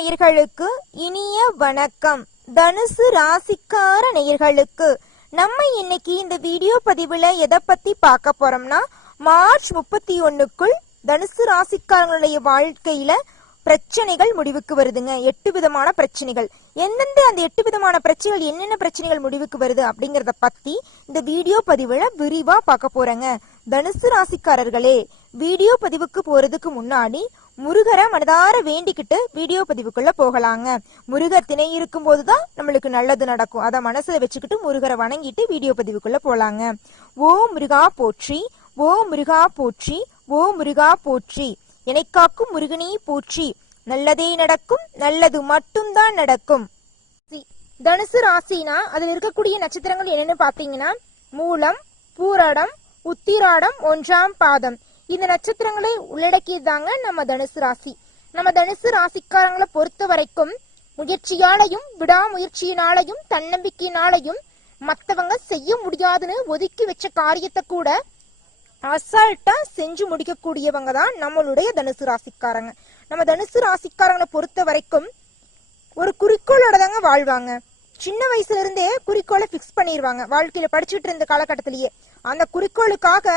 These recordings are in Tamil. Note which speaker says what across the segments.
Speaker 1: நேயர்களுக்கு இனிய வணக்கம். தனுசு ராசிக்கார நேயர்களுக்கு நம்ம இன்னைக்கு இந்த வீடியோ பதிவுல எதை பத்தி பார்க்க போறோம்னா மார்ச் முப்பத்தி ஒண்ணுக்குள் தனுசு ராசிக்காரங்களுடைய வாழ்க்கையில பிரச்சனைகள் முடிவுக்கு வருதுங்க. எட்டு விதமான பிரச்சனைகள். எந்தெந்த அந்த எட்டு விதமான பிரச்சனைகள் என்னென்ன பிரச்சனைகள் முடிவுக்கு வருது அப்படிங்கறத பத்தி இந்த வீடியோ பதிவுல விரிவா பார்க்க போறேங்க. தனுசு ராசிக்காரர்களே வீடியோ பதிவுக்கு போறதுக்கு முன்னாடி முருகரை மனதார வேண்டிக்கிட்டு வீடியோ பதிவுக்குள்ள போகலாங்க. முருகர் திணை இருக்கும் போதுதான் நம்மளுக்கு நல்லது நடக்கும். அதை மனசுல வச்சுக்கிட்டு முருகரை வணங்கிட்டு வீடியோ பதிவுக்குள்ள போலாங்க. ஓ முருகா போற்றி ஓ முருகா போற்றி ஓ முருகா போற்றி. என்னை காக்கும் முருகனே போற்றி. நல்லதே நடக்கும் நல்லது மட்டும்தான் நடக்கும். சி- தனுசு ராசினா அதில் இருக்கக்கூடிய நட்சத்திரங்கள் என்னன்னு பாத்தீங்கன்னா மூலம் பூராடம் உத்திராடம் ஒன்றாம் பாதம். இந்த நட்சத்திரங்களை உள்ளடக்கியதாங்க நம்ம தனுசு ராசி. நம்ம தனுசு ராசிக்காரங்களை பொறுத்த வரைக்கும் முயற்சியாலையும் விடாமுயற்சியினாலையும் தன்னம்பிக்கையினாலையும் மத்தவங்க செய்ய முடியாதுன்னு ஒதுக்கி வச்ச காரியத்தை கூட அசால்ட்டா செஞ்சு முடிக்கக்கூடியவங்க தான் நம்மளுடைய தனுசு ராசிக்காரங்க. நம்ம தனுசு ராசிக்காரங்களை பொறுத்த வரைக்கும் ஒரு குறிக்கோளோட தாங்க வாழ்வாங்க. சின்ன வயசுல இருந்தே குறிக்கோளை ஃபிக்ஸ் பண்ணிடுவாங்க வாழ்க்கையில படிச்சுட்டு இருந்த காலகட்டத்திலேயே. அந்த குறிக்கோளுக்காக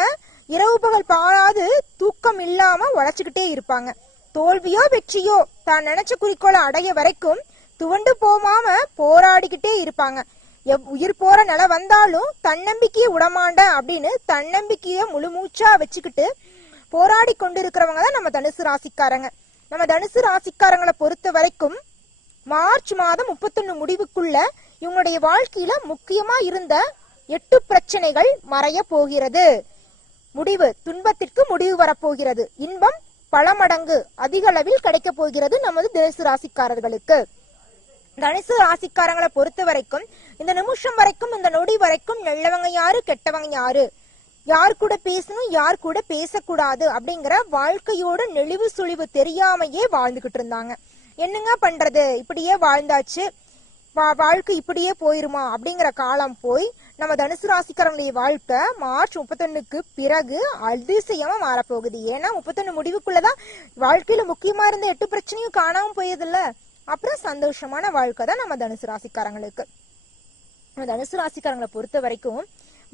Speaker 1: இரவு பகல் பாராது தூக்கம் இல்லாம உழைச்சுக்கிட்டே இருப்பாங்க. தோல்வியோ வெற்றியோ தான் நினைச்ச குறிக்கோளை அடைய வரைக்கும் துவண்டு போகாம போராடிக்கிட்டே இருப்பாங்க. எவ்- உயிர் போற நிலை வந்தாலும் தன்னம்பிக்கையை விடமாண்ட அப்படின்னு தன்னம்பிக்கையை முழுமூச்சா வச்சுக்கிட்டு போராடி கொண்டு இருக்கிறவங்க தான் நம்ம தனுசு ராசிக்காரங்க. நம்ம தனுசு ராசிக்காரங்களை பொறுத்த வரைக்கும் மார்ச் மாதம் முப்பத்தொன்னு முடிவுக்குள்ள இவங்களுடைய வாழ்க்கையில முக்கியமா இருந்த எட்டு பிரச்சனைகள் மறைய போகிறது. முடிவு துன்பத்திற்கு முடிவு வரப்போகிறது. இன்பம் பல மடங்கு அதிக அளவில் கிடைக்க போகிறது நமது தனுசு ராசிக்காரர்களுக்கு. தனுசு ராசிக்காரங்களை பொறுத்த வரைக்கும் இந்த நிமிஷம் வரைக்கும் இந்த நொடி வரைக்கும் நல்லவங்க யாரு கெட்டவங்க யாரு? யார் கூட பேசணும் யார் கூட பேசக்கூடாது அப்படிங்கிற வாழ்க்கையோட நெளிவு சுழிவு தெரியாமையே வாழ்ந்துகிட்டு இருந்தாங்க. என்னங்க பண்றது? இப்படியே வாழ்ந்தாச்சு. வா- வாழ்க்கை இப்படியே போயிருமா அப்படிங்கிற காலம் போய் நம்ம தனுசு ராசிக்காரங்களுடைய வாழ்க்கை மார்ச் முப்பத்தொன்னுக்கு பிறகு அதிசயமா மாறப்போகுது. ஏன்னா முப்பத்தொன்னு முடிவுக்குள்ளதான் வாழ்க்கையில முக்கியமா இருந்த எட்டு பிரச்சனையும் காணாம போயதில்ல அப்புறம் சந்தோஷமான வாழ்க்கை தான் நம்ம தனுசு ராசிக்காரங்களுக்கு. நம்ம தனுசு ராசிக்காரங்களை பொறுத்த வரைக்கும்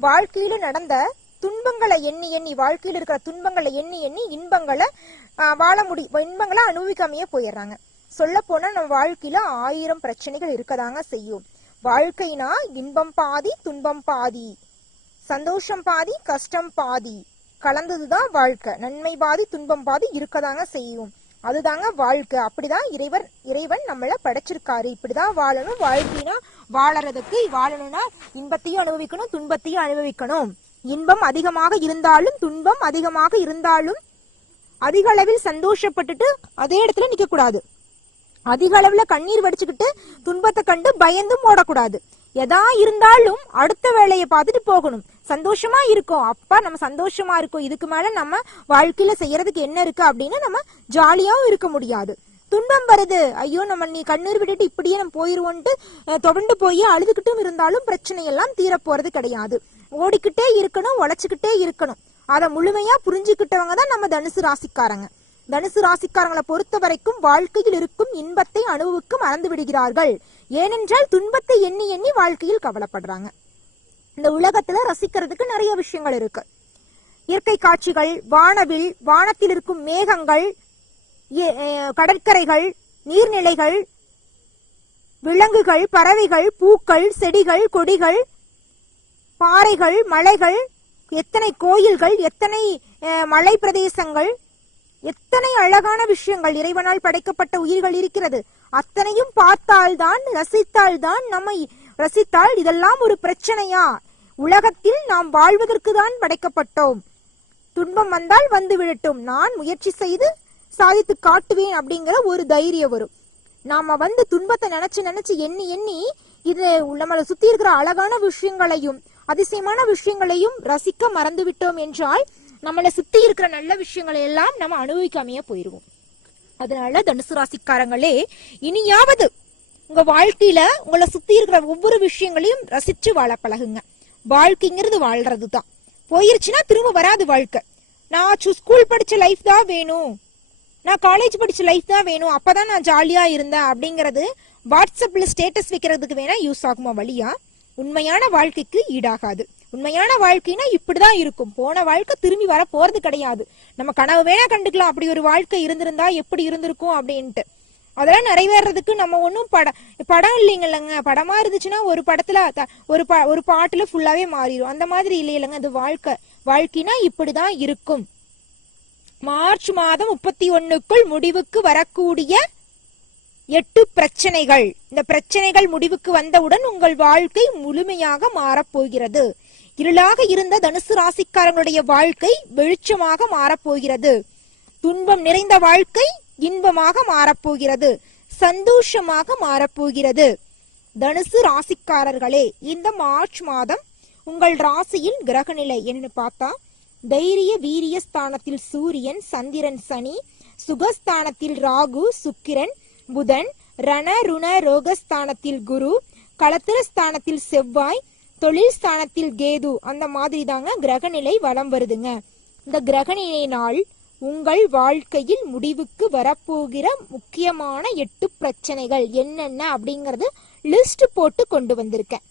Speaker 1: வாழ்க்கையில நடந்த துன்பங்களை எண்ணி எண்ணி வாழ்க்கையில இருக்கிற துன்பங்களை எண்ணி எண்ணி இன்பங்களை ஆஹ், வாழ முடி இன்பங்களை அனுபவிக்காமையே போயிடுறாங்க. சொல்ல போனா நம்ம வாழ்க்கையில ஆயிரம் பிரச்சனைகள் இருக்கதாங்க செய்யும். வாழ்க்கைனா இன்பம் பாதி துன்பம் பாதி. சந்தோஷம் பாதி கஷ்டம் பாதி. கலந்ததுதான் வாழ்க்கை. நன்மை பாதி துன்பம் பாதி இருக்கதாங்க செய்யும். அதுதாங்க வாழ்க்கை. அப்படிதான் இறைவர் இறைவன் நம்மள படைச்சிருக்காரு. இப்படிதான் வாழணும். வாழ்க்கைனா வாழறதுக்கு வாழணும்னா இன்பத்தையும் அனுபவிக்கணும் துன்பத்தையும் அனுபவிக்கணும். இன்பம் அதிகமாக இருந்தாலும் துன்பம் அதிகமாக இருந்தாலும் அதிக அளவில் சந்தோஷப்பட்டுட்டு அதே இடத்துல நிக்க கூடாது அதிக அளவுல கண்ணீர் வடிச்சுக்கிட்டு துன்பத்தை கண்டு பயந்தும் ஓடக்கூடாது. எதா இருந்தாலும் அடுத்த வேலையை பார்த்துட்டு போகணும். சந்தோஷமா இருக்கும். அப்பா நம்ம சந்தோஷமா இருக்கும். இதுக்கு மேல நம்ம வாழ்க்கையில செய்யறதுக்கு என்ன இருக்கு அப்படின்னு நம்ம ஜாலியாவும் இருக்க முடியாது. துன்பம் வருது. ஐயோ நம்ம நீ கண்ணீர் விட்டுட்டு இப்படியே நம்ம போயிருவோன்ட்டு தொடர்ந்து போய் அழுதுகிட்டும் இருந்தாலும் பிரச்சனை எல்லாம் தீர கிடையாது. ஓடிக்கிட்டே இருக்கணும் உழைச்சுக்கிட்டே இருக்கணும். அதை முழுமையா புரிஞ்சுக்கிட்டவங்க தான் நம்ம தனுசு ராசிக்காரங்க. தனுசு ராசிக்காரங்களை பொறுத்த வரைக்கும் வாழ்க்கையில் இருக்கும் இன்பத்தை அனுபவிக்க மறந்து விடுகிறார்கள் ஏனென்றால் துன்பத்தை எண்ணி எண்ணி வாழ்க்கையில் கவலைப்படுறாங்க. இந்த உலகத்துல ரசிக்கிறதுக்கு நிறைய விஷயங்கள் இருக்கு. இயற்கை காட்சிகள் வானவில் வானத்தில் இருக்கும் மேகங்கள் கடற்கரைகள் நீர்நிலைகள் விலங்குகள் பறவைகள் பூக்கள் செடிகள் கொடிகள் பாறைகள் மலைகள் எத்தனை கோயில்கள் எத்தனை மலை பிரதேசங்கள் எத்தனை அழகான விஷயங்கள் இறைவனால் படைக்கப்பட்ட உயிர்கள் இருக்கிறது. அத்தனையும் பார்த்தால்தான் ரசித்தால்தான் நம்மை ரசித்தால் இதெல்லாம் ஒரு பிரச்சனையா? உலகத்தில் நாம் வாழ்வதற்கு தான் படைக்கப்பட்டோம். துன்பம் வந்தால் வந்து விடட்டும். நான் முயற்சி செய்து சாதித்து காட்டுவேன் அப்படிங்கிற ஒரு தைரியம் வரும். நாம வந்து துன்பத்தை நினைச்சு நினைச்சு எண்ணி எண்ணி இது நம்மளை சுத்தி இருக்கிற அழகான விஷயங்களையும் அதிசயமான விஷயங்களையும் ரசிக்க மறந்து விட்டோம் என்றால் நம்மளை சுத்தி இருக்கிற நல்ல விஷயங்களை எல்லாம் நம்ம அனுபவிக்காமையே போயிருவோம். அதனால தனுசு ராசிக்காரங்களே இனியாவது உங்க வாழ்க்கையில உங்களை சுத்தி இருக்கிற ஒவ்வொரு விஷயங்களையும் ரசிச்சு வாழ பழகுங்க. வாழ்க்கைங்கிறது வாழ்றது தான் போயிருச்சுன்னா திரும்ப வராது வாழ்க்கை. நான் ஸ்கூல் படிச்ச லைஃப் தான் வேணும். நான் காலேஜ் படிச்ச லைஃப் தான் வேணும். அப்பதான் நான் ஜாலியா இருந்தேன் அப்படிங்கறது வாட்ஸ்அப்ல ஸ்டேட்டஸ் வைக்கிறதுக்கு வேணா யூஸ் ஆகுமா வழியா? உண்மையான வாழ்க்கைக்கு ஈடாகாது. உண்மையான வாழ்க்கைனா இப்படிதான் இருக்கும். போன வாழ்க்கை திரும்பி வர போறது கிடையாது. நம்ம கனவு வேணா கண்டுக்கலாம். அப்படி ஒரு வாழ்க்கை இருந்திருந்தா எப்படி இருந்திருக்கும் அப்படின்ட்டு. அதெல்லாம் நிறைவேறதுக்கு நம்ம ஒன்றும் படம் படம் இல்லைங்கல்லங்க. படமா இருந்துச்சுன்னா ஒரு படத்துல ஒரு பா ஒரு பாட்டுல ஃபுல்லாவே மாறிடும் அந்த மாதிரி இல்லையிலங்க. அது வாழ்க்கை. வாழ்க்கைனா இப்படிதான் இருக்கும். மார்ச் மாதம் முப்பத்தி ஒண்ணுக்குள் முடிவுக்கு வரக்கூடிய எட்டு பிரச்சனைகள். இந்த பிரச்சனைகள் முடிவுக்கு வந்தவுடன் உங்கள் வாழ்க்கை முழுமையாக மாறப்போகிறது. இருளாக இருந்த தனுசு ராசிக்காரங்களுடைய வாழ்க்கை வெளிச்சமாக மாறப்போகிறது. துன்பம் நிறைந்த வாழ்க்கை இன்பமாக மாறப்போகிறது. சந்தோஷமாக மாறப்போகிறது. தனுசு ராசிக்காரர்களே இந்த மார்ச் மாதம் உங்கள் ராசியின் கிரக நிலை என்னன்னு பார்த்தா தைரிய வீரிய ஸ்தானத்தில் சூரியன் சந்திரன் சனி சுகஸ்தானத்தில் ராகு சுக்கிரன் புதன் ரண ருண ரோகஸ்தானத்தில் குரு களத்திர ஸ்தானத்தில் செவ்வாய் தொழில் ஸ்தானத்தில் கேது அந்த மாதிரி தாங்க கிரகநிலை வலம் வருதுங்க. இந்த கிரகநிலையினால் உங்கள் வாழ்க்கையில் முடிவுக்கு வரப்போகிற முக்கியமான எட்டு பிரச்சனைகள் என்னென்ன அப்படிங்கறது லிஸ்ட் போட்டு கொண்டு வந்திருக்கேன்.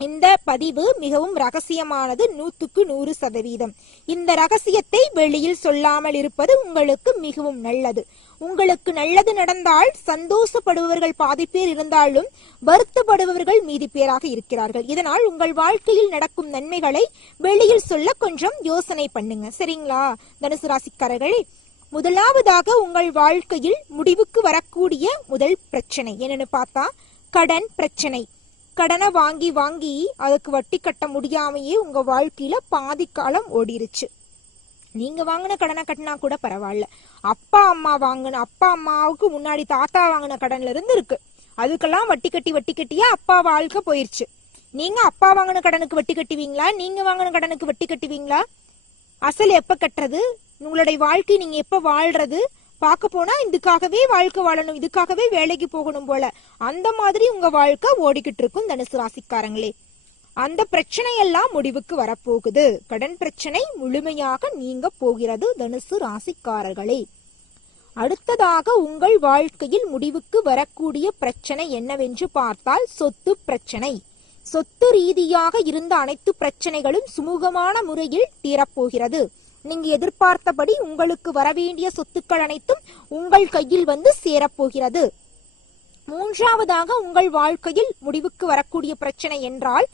Speaker 1: இந்த பதிவு மிகவும் ரகசியமானது நூத்துக்கு நூறு சதவீதம். இந்த ரகசியத்தை வெளியில் சொல்லாமல் இருப்பது உங்களுக்கு மிகவும் நல்லது. உங்களுக்கு நல்லது நடந்தால் சந்தோஷப்படுபவர்கள் பாதி பேர் இருந்தாலும் வருத்தப்படுபவர்கள் மீதி பேராக இருக்கிறார்கள். இதனால் உங்கள் வாழ்க்கையில் நடக்கும் நன்மைகளை வெளியில் சொல்ல கொஞ்சம் யோசனை பண்ணுங்க. சரிங்களா? தனுசு ராசிக்காரர்களே முதலாவதாக உங்கள் வாழ்க்கையில் முடிவுக்கு வரக்கூடிய முதல் பிரச்சனை என்னன்னு பார்த்தா கடன் பிரச்சனை. கடனை வாங்கி வாங்கி அதுக்கு வட்டி கட்ட முடியாமையே உங்க வாழ்க்கையில பாதி காலம் ஓடிருச்சு. நீங்க வாங்கின கடனை கட்டினா கூட பரவாயில்ல. அப்பா அம்மா வாங்கின அப்பா அம்மாவுக்கு முன்னாடி தாத்தா வாங்கின கடன்ல இருந்து இருக்கு. அதுக்கெல்லாம் வட்டி கட்டி வட்டி கட்டியா அப்பா வாழ்க்கை போயிருச்சு. நீங்க அப்பா வாங்கின கடனுக்கு வட்டி கட்டுவீங்களா? நீங்க வாங்கின கடனுக்கு வட்டி கட்டுவீங்களா? அசல் எப்ப கட்டுறது? உங்களுடைய வாழ்க்கை நீங்க எப்ப வாழ்றது? பார்க்க போனா இதுக்காகவே வாழ்க்கை வாழணும் இதுக்காகவே வேலைக்கு போகணும் போல. அந்த மாதிரி உங்க வாழ்க்கை ஓடிக்கிட்டு இருக்கும் தனுசு ராசிக்காரங்களே. அந்த பிரச்சனையெல்லாம் முடிவுக்கு வரப்போகுது. கடன் பிரச்சனை முழுமையாக நீங்க போகிறது தனுசு ராசிக்காரர்களே. அடுத்ததாக உங்கள் வாழ்க்கையில் முடிவுக்கு வரக்கூடிய பிரச்சனை என்னவென்று பார்த்தால் சொத்து பிரச்சனை. சொத்து ரீதியாக இருந்த அனைத்து பிரச்சனைகளும் சுமூகமான முறையில் தீரப்போகிறது. நீங்க எதிர்பார்த்தபடி உங்களுக்கு வரவேண்டிய சொத்துக்கள் அனைத்தும் உங்கள் கையில் வந்து சேரப்போகிறது. மூன்றாவதாக உங்கள் வாழ்க்கையில் முடிவுக்கு வரக்கூடிய பிரச்சனை என்றால்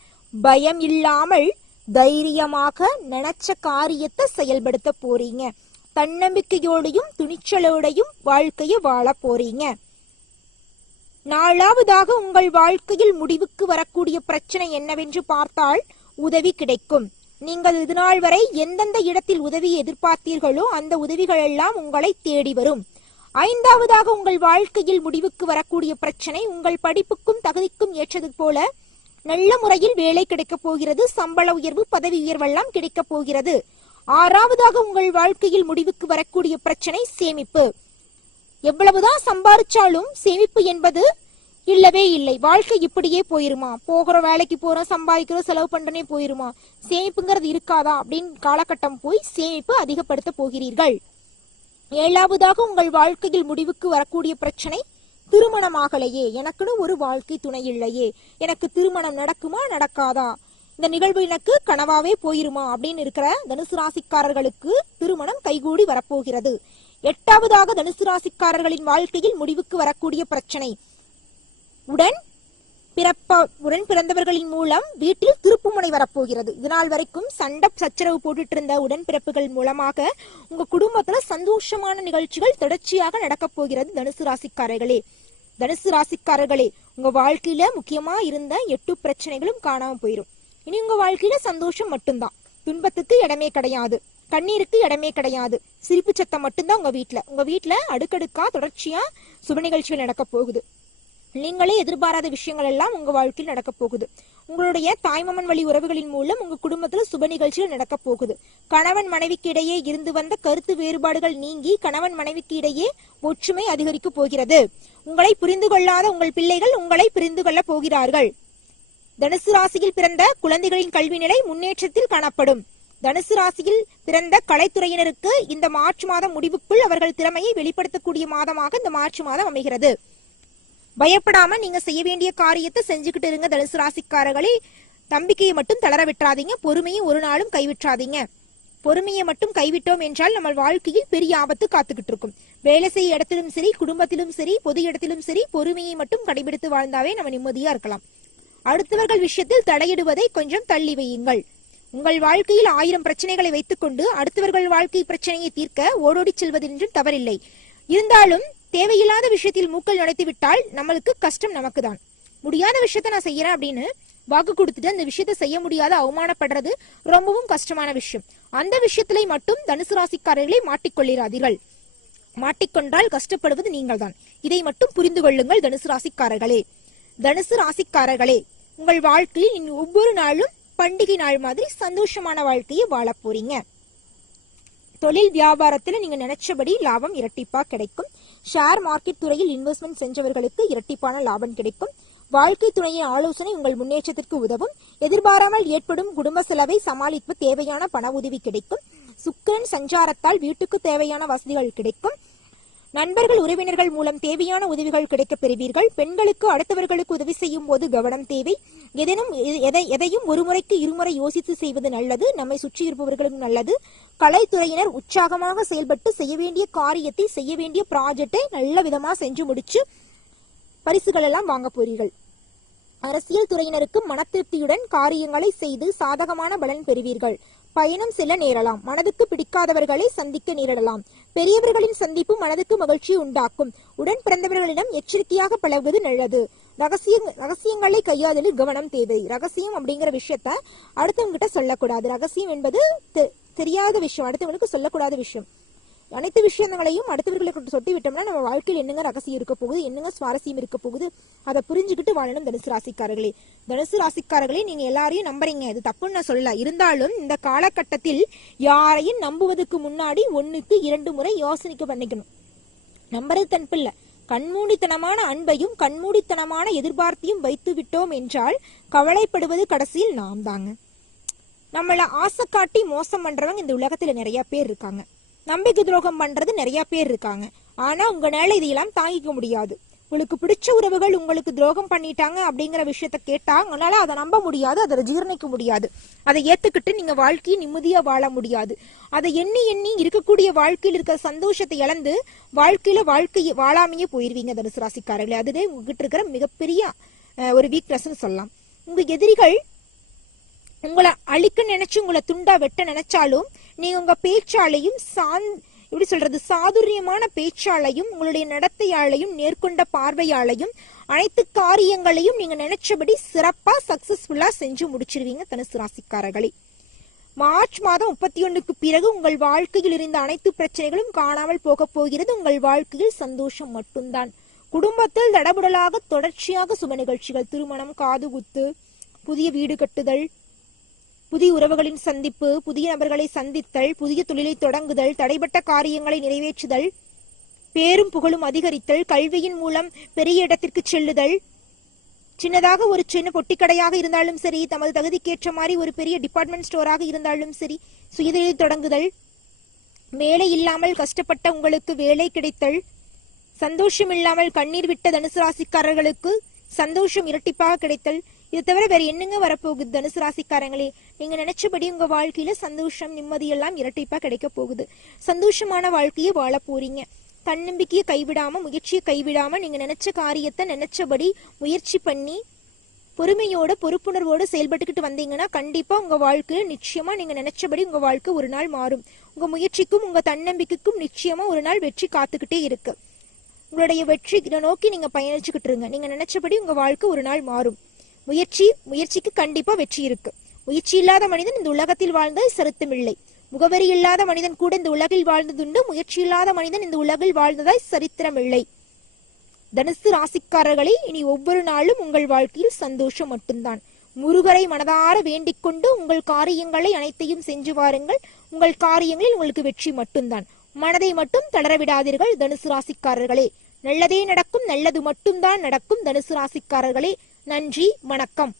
Speaker 1: பயம் இல்லாமல் தைரியமாக நினைச்ச காரியத்தை செயல்படுத்த போறீங்க. தன்னம்பிக்கையோடையும் துணிச்சலோடையும் வாழ்க்கையை வாழ போறீங்க. நாலாவதாக உங்கள் வாழ்க்கையில் முடிவுக்கு வரக்கூடிய பிரச்சனை என்னவென்று பார்த்தால் உதவி கிடைக்கும். நீங்கள் இதுநாள் வரை எந்தெந்த இடத்தில் உதவி எதிர்பார்த்தீர்களோ அந்த உதவிகள் எல்லாம் உங்களை தேடி வரும். ஐந்தாவதாக உங்கள் வாழ்க்கையில் முடிவுக்கு வரக்கூடிய பிரச்சனை உங்கள் படிப்புக்கும் தகுதிக்கும் ஏற்றது போல நல்ல முறையில் வேலை கிடைக்கப் போகிறது சம்பள உயர்வு பதவி உயர்வெல்லாம் கிடைக்கப் போகிறது. ஆறாவதாக உங்கள் வாழ்க்கையில் முடிவுக்கு வரக்கூடிய பிரச்சனை சேமிப்பு. எவ்வளவுதான் சம்பாரிச்சாலும் சேமிப்பு என்பது இல்லவே இல்லை. வாழ்க்கை இப்படியே போயிருமா? போகிற வேலைக்கு போறோம் சம்பாதிக்கிறோம் செலவு பண்றனே போயிருமா? சேமிப்புங்கிறது இருக்காதா? அப்படின்னு காலகட்டம் போய் சேமிப்பு அதிகப்படுத்த போகிறீர்கள். ஏழாவதாக உங்கள் வாழ்க்கையில் முடிவுக்கு வரக்கூடிய பிரச்சனை திருமணமாகலையே. எனக்குன்னு ஒரு வாழ்க்கை துணை இல்லையே. எனக்கு திருமணம் நடக்குமா நடக்காதா? இந்த நிகழ்வு எனக்கு கனவாவே போயிருமா? அப்படின்னு இருக்கிற தனுசு ராசிக்காரர்களுக்கு திருமணம் கைகூடி வரப்போகிறது. எட்டாவதாக தனுசு ராசிக்காரர்களின் வாழ்க்கையில் முடிவுக்கு வரக்கூடிய பிரச்சனை. உடன் பிறப்ப பிறந்தவர்களின் மூலம் வீட்டில் திருப்புமுனை வரப்போகிறது. இதனால் வரைக்கும் சண்டை சச்சரவு போட்டுட்டு இருந்த உடன்பிறப்புகள் மூலமாக உங்க குடும்பத்துல சந்தோஷமான நிகழ்ச்சிகள் தொடர்ச்சியாக நடக்கப் போகிறது தனுசு ராசிக்காரர்களே. தனுசு ராசிக்காரர்களே உங்க வாழ்க்கையில முக்கியமா இருந்த எட்டு பிரச்சனைகளும் காணாம போயிரும். இனி உங்க வாழ்க்கையில சந்தோஷம் மட்டும்தான். துன்பத்துக்கு இடமே கிடையாது. கண்ணீருக்கு இடமே கிடையாது. சிரிப்பு சத்தம் மட்டும்தான் உங்க வீட்டுல உங்க வீட்டுல அடுக்கடுக்கா தொடர்ச்சியா சுப நிகழ்ச்சிகள் நடக்க போகுது. நீங்களே எதிர்பாராத விஷயங்கள் எல்லாம் உங்க வாழ்க்கையில் நடக்க போகுது. உங்களுடைய தாய்மாமன் வழி உறவுகளின் மூலம் உங்க குடும்பத்துல சுப நிகழ்ச்சிகள் நடக்க போகுது. கணவன் மனைவிக்கு இடையே இருந்து வந்த கருத்து வேறுபாடுகள் நீங்கி கணவன் மனைவிக்கு இடையே ஒற்றுமை அதிகரிக்க போகிறது. உங்களை புரிந்து கொள்ளாத உங்கள் பிள்ளைகள் உங்களை புரிந்து கொள்ள போகிறார்கள். தனுசு ராசியில் பிறந்த குழந்தைகளின் கல்வி நிலை முன்னேற்றத்தில் காணப்படும். தனுசு ராசியில் பிறந்த கலைத்துறையினருக்கு இந்த மார்ச் மாதம் முடிவுக்குள் அவர்கள் திறமையை வெளிப்படுத்தக்கூடிய மாதமாக இந்த மார்ச் மாதம் அமைகிறது. பயப்படாம நீங்க செய்ய வேண்டிய காரியத்தை செஞ்சுக்கிட்டு இருங்க தனுசு ராசிக்காரர்களே. தம்பிக்கையை மட்டும் தளர விட்டுறாதீங்க. பொறுமையை ஒரு நாளும் கைவிட்றாதீங்க பொறுமையை மட்டும் கைவிட்டோம் என்றால் நம்ம வாழ்க்கையில் பெரிய ஆபத்து காத்துக்கிட்டு இருக்கும். வேலை செய்ய இடத்திலும் சரி குடும்பத்திலும் சரி பொது இடத்திலும் சரி பொறுமையை மட்டும் கடைபிடித்து வாழ்ந்தாவே நம்ம நிம்மதியா இருக்கலாம். அடுத்தவர்கள் விஷயத்தில் தடையிடுவதை கொஞ்சம் தள்ளி வையுங்கள். உங்கள் வாழ்க்கையில் ஆயிரம் பிரச்சனைகளை வைத்துக்கொண்டு அடுத்தவர்கள் வாழ்க்கை பிரச்சனையை தீர்க்க ஓடோடி செல்வது என்றும் தவறில்லை. இருந்தாலும் தேவையில்லாத விஷயத்தில் மூக்கல் நுழைத்து விட்டால் நம்மளுக்கு கஷ்டம் நமக்கு தான் முடியாத விஷயத்த நான் செய்யறேன் அப்படின்னு வாக்கு கொடுத்துட்டு அந்த விஷயத்த செய்ய முடியாத அவமானப்படுறது ரொம்பவும் கஷ்டமான விஷயம். அந்த விஷயத்திலே மட்டும் தனுசு ராசிக்காரர்களை மாட்டிக்கொள்ளிராதீர்கள் மாட்டிக்கொண்டால் கஷ்டப்படுவது நீங்கள்தான். இதை மட்டும் புரிந்து கொள்ளுங்கள் தனுசு ராசிக்காரர்களே. தனுசு ராசிக்காரர்களே உங்கள் வாழ்க்கையில் இனி ஒவ்வொரு நாளும் பண்டிகை நாள் மாதிரி சந்தோஷமான வாழ்க்கையை வாழப் போறீங்க தொழில் வியாபாரத்துல நீங்க நினைச்சபடி லாபம் இரட்டிப்பா கிடைக்கும். ஷேர் மார்க்கெட் துறையில் இன்வெஸ்ட்மெண்ட் செஞ்சவர்களுக்கு இரட்டிப்பான லாபம் கிடைக்கும். வாழ்க்கை துணையின் ஆலோசனை உங்கள் முன்னேற்றத்திற்கு உதவும். எதிர்பாராமல் ஏற்படும் குடும்ப செலவை சமாளிப்பு தேவையான பண உதவி கிடைக்கும். சுக்கிரன் சஞ்சாரத்தால் வீட்டுக்கு தேவையான வசதிகள் கிடைக்கும். நண்பர்கள் உறவினர்கள் மூலம் தேவையான உதவிகள் கிடைக்கப் பெறுவீர்கள். பெண்களுக்கு அடுத்தவர்களுக்கு உதவி செய்யும் போது கவனம் தேவை. எதனும் எதை எதையும் ஒரு முறைக்கு இருமுறை யோசித்து செய்வது நல்லது. நம்மை சுற்றி இருப்பவர்களுக்கும் நல்லது. கலைத்துறையினர் உற்சாகமாக செயல்பட்டு செய்ய வேண்டிய காரியத்தை செய்ய வேண்டிய ப்ராஜெக்டை நல்ல விதமா செஞ்சு முடிச்சு பரிசுகள் எல்லாம் வாங்க போறீர்கள். அரசியல் துறையினருக்கு மனத்திருப்தியுடன் காரியங்களை செய்து சாதகமான பலன் பெறுவீர்கள். பயணம் செல்ல நேரலாம். மனதுக்கு பிடிக்காதவர்களை சந்திக்க நேரிடலாம். பெரியவர்களின் சந்திப்பு மனதுக்கு மகிழ்ச்சி உண்டாக்கும். உடன் பிறந்தவர்களிடம் எச்சரிக்கையாக பழகுவது நல்லது. ரகசிய ரகசியங்களை கையாதலில் கவனம் தேவை. ரகசியம் அப்படிங்கிற விஷயத்த அடுத்தவங்க கிட்ட சொல்லக்கூடாது. ரகசியம் என்பது தெ- தெரியாத விஷயம். அடுத்தவங்களுக்கு சொல்லக்கூடாத விஷயம். அனைத்து விஷயங்களையும் அடுத்தவர்களுக்கு சொட்டி விட்டோம்னா நம்ம வாழ்க்கையில் என்னங்க ரகசியம் இருக்க போகுது? என்னங்க சுவாரஸ்யம் இருக்க போகுது? அதை புரிஞ்சுக்கிட்டு வாழணும் தனுசு ராசிக்காரர்களே. தனுசு ராசிக்காரர்களே நீங்க எல்லாரையும் நம்புறீங்க. இது தப்புன்னு நான் சொல்லல. இருந்தாலும் இந்த காலகட்டத்தில் யாரையும் நம்புவதற்கு முன்னாடி ஒண்ணுக்கு இரண்டு முறை யோசனைக்கு பண்ணிக்கணும். நம்புறது தன் பிள்ளை. கண்மூடித்தனமான அன்பையும் கண்மூடித்தனமான எதிர்பார்த்தையும் வைத்து விட்டோம் என்றால் கவலைப்படுவது கடைசியில் நாம் தாங்க நம்மளை ஆசை காட்டி மோசம் பண்றவங்க இந்த உலகத்துல நிறைய பேர் இருக்காங்க. நம்பிக்கை துரோகம் பண்றது நிறைய பேர் இருக்காங்க. ஆனா உங்களால இதையெல்லாம் தாங்கிக்க முடியாது. உங்களுக்கு பிடிச்ச உறவுகள் உங்களுக்கு துரோகம் பண்ணிட்டாங்க அப்படிங்கிற விஷயத்த கேட்டா உங்களால அதை நம்ப முடியாது அதை ஜீரணிக்க முடியாது. அதை ஏத்துக்கிட்டு நீங்க வாழ்க்கையை நிம்மதியா வாழ முடியாது. அதை எண்ணி எண்ணி இருக்கக்கூடிய வாழ்க்கையில் இருக்கிற சந்தோஷத்தை இழந்து வாழ்க்கையில வாழ்க்கையை வாழாமையே போயிருவீங்க தனுசு ராசிக்காரர்களே. அதுவே உங்ககிட்ட இருக்கிற மிகப்பெரிய ஒரு வீக்னஸ்னு சொல்லலாம். உங்க எதிரிகள் உங்களை அழிக்க நினைச்சு உங்களை துண்டா வெட்ட நினைச்சாலும் நீங்க உங்க பேச்சாலையும் சாந் எப்படி சொல்றது சாதுரியமான பேச்சாலையும் உங்களுடைய நடத்தையாலையும் நேர்கொண்ட பார்வையாலையும் அனைத்து காரியங்களையும் நீங்க நினைச்சபடி சிறப்பா சக்சஸ்ஃபுல்லா செஞ்சு முடிச்சிருவீங்க தனுசு ராசிக்காரர்களே. மார்ச் மாதம் முப்பத்தி ஒண்ணுக்கு பிறகு உங்கள் வாழ்க்கையில் இருந்த அனைத்து பிரச்சனைகளும் காணாமல் போக போகிறது. உங்கள் வாழ்க்கையில் சந்தோஷம் மட்டும்தான். குடும்பத்தில் தடபுடலாக தொடர்ச்சியாக சுப நிகழ்ச்சிகள் திருமணம் காதுகுத்து புதிய வீடு கட்டுதல் புதிய உறவுகளின் சந்திப்பு புதிய நபர்களை சந்தித்தல் புதிய தொழிலை தொடங்குதல் தடைபட்ட காரியங்களை நிறைவேற்றுதல் பேரும் புகழும் அதிகரித்தல் கல்வியின் மூலம் பெரிய இடத்திற்கு செல்லுதல். சின்னதாக ஒரு சின்ன பொட்டிக்கடையாக இருந்தாலும் சரி தமது தகுதிக்கேற்ற மாதிரி ஒரு பெரிய டிபார்ட்மெண்ட் ஸ்டோராக இருந்தாலும் சரி சுயதொழில் தொடங்குதல். வேலை இல்லாமல் கஷ்டப்பட்ட உங்களுக்கு வேலை கிடைத்தல். சந்தோஷம் இல்லாமல் கண்ணீர் விட்ட தனுசு ராசிக்காரர்களுக்கு சந்தோஷம் இரட்டிப்பாக கிடைத்தல். இது தவிர வேற என்னங்க வரப்போகுது? தனுசு ராசிக்காரங்களே நீங்க நினைச்சபடி உங்க வாழ்க்கையில சந்தோஷம் நிம்மதி எல்லாம் இரட்டிப்பா கிடைக்க போகுது. சந்தோஷமான வாழ்க்கையை வாழ போறீங்க. தன்னம்பிக்கையை கைவிடாம முயற்சியை கைவிடாம நீங்க நினைச்ச காரியத்தை நினைச்சபடி முயற்சி பண்ணி பொறுமையோட பொறுப்புணர்வோடு செயல்பட்டுக்கிட்டு வந்தீங்கன்னா கண்டிப்பா உங்க வாழ்க்கையில நிச்சயமா நீங்க நினைச்சபடி உங்க வாழ்க்கை ஒரு நாள் மாறும். உங்க முயற்சிக்கும் உங்க தன்னம்பிக்கைக்கும் நிச்சயமா ஒரு நாள் வெற்றி காத்துக்கிட்டே இருக்கு. உங்களுடைய வெற்றி நோக்கி நீங்க பயணிச்சுக்கிட்டு இருங்க. நீங்க நினைச்சபடி உங்க வாழ்க்கை ஒரு நாள் மாறும். முயற்சி முயற்சிக்கு கண்டிப்பா வெற்றி இருக்கு. முயற்சி இல்லாத மனிதன் இந்த உலகத்தில் வாழ்ந்த சரித்தமில்லை முகவரி இல்லாத மனிதன் கூட இந்த உலகில் வாழ்ந்ததுண்டு முயற்சி இல்லாத மனிதன் இந்த உலகில் வாழ்ந்ததாய் சரித்திரமில்லை தனுசு ராசிக்காரர்களே இனி ஒவ்வொரு நாளும் உங்கள் வாழ்க்கையில் சந்தோஷம் மட்டும்தான். முருகரை மனதார வேண்டிக் கொண்டு உங்கள் காரியங்களை அனைத்தையும் செஞ்சு வாருங்கள். உங்கள் காரியங்களில் உங்களுக்கு வெற்றி மட்டும்தான். மனதை மட்டும் தளர விடாதீர்கள் தனுசு ராசிக்காரர்களே. நல்லதே நடக்கும் நல்லது மட்டும்தான் நடக்கும் தனுசு ராசிக்காரர்களே. நன்றி வணக்கம்.